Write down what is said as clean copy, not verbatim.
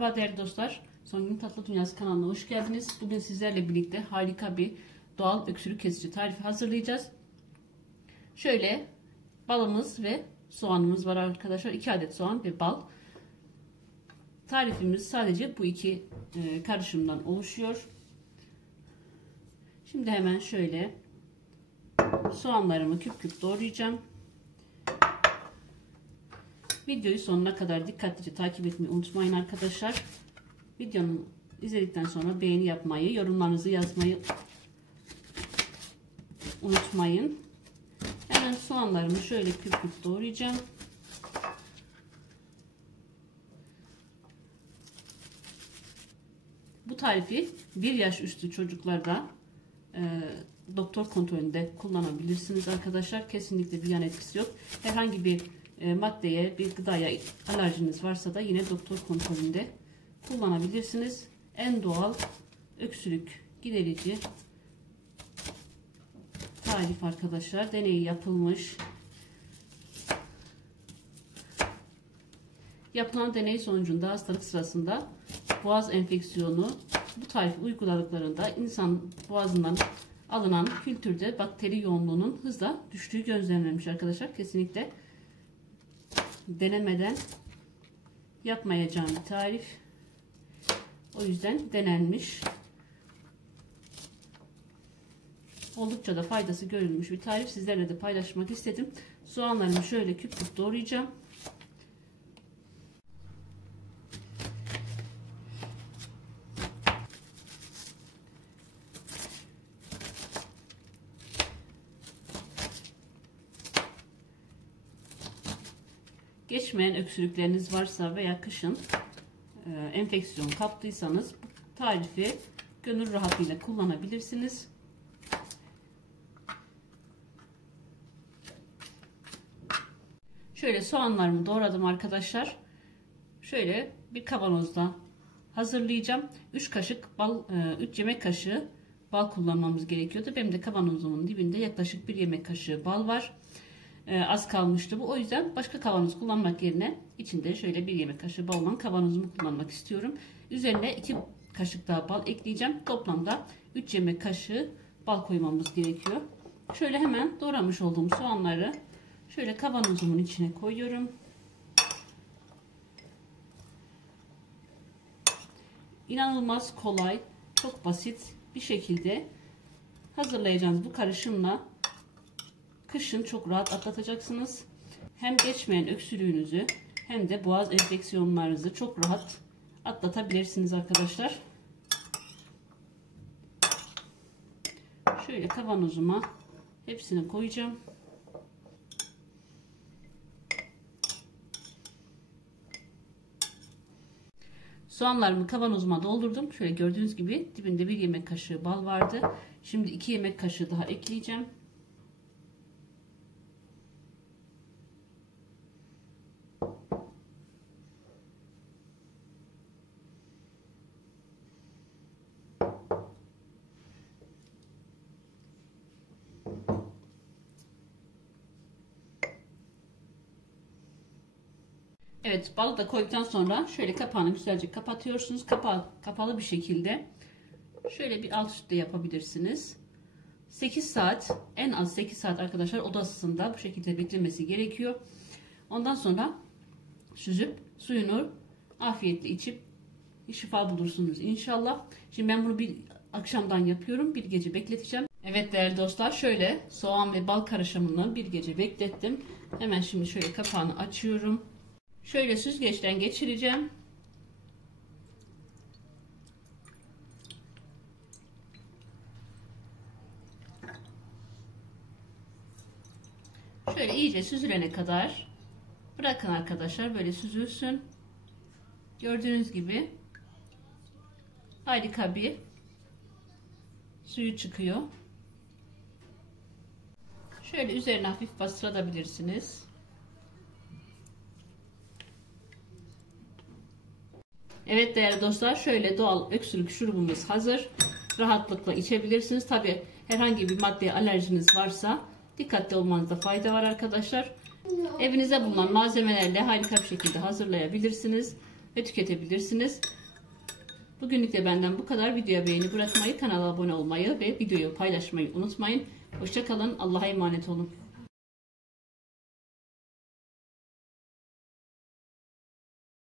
Merhaba değerli dostlar. Songül'ün Tatlı Dünyası kanalına hoş geldiniz. Bugün sizlerle birlikte harika bir doğal öksürük kesici tarifi hazırlayacağız. Şöyle balımız ve soğanımız var arkadaşlar. 2 adet soğan ve bal. Tarifimiz sadece bu iki karışımdan oluşuyor. Şimdi hemen şöyle soğanlarımı küp küp doğrayacağım. Videoyu sonuna kadar dikkatlice takip etmeyi unutmayın arkadaşlar. Videomu izledikten sonra beğeni yapmayı, yorumlarınızı yazmayı unutmayın. Hemen soğanlarımı şöyle küp küp doğrayacağım. Bu tarifi 1 yaş üstü çocuklarda doktor kontrolünde kullanabilirsiniz arkadaşlar. Kesinlikle bir yan etkisi yok. Herhangi bir maddeye, bir gıdaya alerjiniz varsa da yine doktor kontrolünde kullanabilirsiniz. En doğal öksürük giderici tarif arkadaşlar. Deneyi yapılmış. Yapılan deney sonucunda hastalık sırasında boğaz enfeksiyonu bu tarifi uyguladıklarında insan boğazından alınan kültürde bakteri yoğunluğunun hızla düştüğü gözlemlenmiş arkadaşlar. Kesinlikle denemeden yapmayacağım bir tarif. O yüzden denenmiş. Oldukça da faydası görülmüş bir tarif. Sizlerle de paylaşmak istedim. Soğanlarımı şöyle küp küp doğrayacağım. Geçmeyen öksürükleriniz varsa veya kışın enfeksiyon kaptıysanız bu tarifi gönül rahatlığıyla kullanabilirsiniz. Şöyle soğanlarımı doğradım arkadaşlar. Şöyle bir kavanozda hazırlayacağım. 3 kaşık bal, 3 yemek kaşığı bal kullanmamız gerekiyordu. Benim de kavanozumun dibinde yaklaşık 1 yemek kaşığı bal var. Az kalmıştı bu. O yüzden başka kavanoz kullanmak yerine içinde şöyle 1 yemek kaşığı bal olan kavanozumu kullanmak istiyorum. Üzerine 2 kaşık daha bal ekleyeceğim. Toplamda 3 yemek kaşığı bal koymamız gerekiyor. Şöyle hemen doğramış olduğum soğanları şöyle kavanozumun içine koyuyorum. İnanılmaz kolay, çok basit bir şekilde hazırlayacağınız bu karışımla kışın çok rahat atlatacaksınız. Hem geçmeyen öksürüğünüzü hem de boğaz enfeksiyonlarınızı çok rahat atlatabilirsiniz arkadaşlar. Şöyle kavanozuma hepsini koyacağım. Soğanlarımı kavanozuma doldurdum. Şöyle gördüğünüz gibi dibinde 1 yemek kaşığı bal vardı. Şimdi 2 yemek kaşığı daha ekleyeceğim. Evet, balı da koyduktan sonra şöyle kapağını güzelce kapatıyorsunuz. Kapalı bir şekilde şöyle bir alt üst de yapabilirsiniz. 8 saat, en az 8 saat arkadaşlar oda ısısında bu şekilde beklemesi gerekiyor. Ondan sonra süzüp suyunu afiyetle içip şifa bulursunuz inşallah. Şimdi ben bunu bir akşamdan yapıyorum. Bir gece bekleteceğim. Evet değerli dostlar, şöyle soğan ve bal karışımını bir gece beklettim. Hemen şimdi şöyle kapağını açıyorum. Şöyle süzgeçten geçireceğim. Şöyle iyice süzülene kadar bırakın arkadaşlar, böyle süzülsün. Gördüğünüz gibi harika bir suyu çıkıyor. Şöyle üzerine hafif bastırabilirsiniz. Evet değerli dostlar, şöyle doğal öksürük şurubumuz hazır. Rahatlıkla içebilirsiniz. Tabi herhangi bir maddeye alerjiniz varsa dikkatli olmanızda fayda var arkadaşlar. Evinizde bulunan malzemelerle harika bir şekilde hazırlayabilirsiniz. ve tüketebilirsiniz. Bugünlük de benden bu kadar. Videoya beğeni bırakmayı, kanala abone olmayı ve videoyu paylaşmayı unutmayın. Hoşça kalın. Allah'a emanet olun.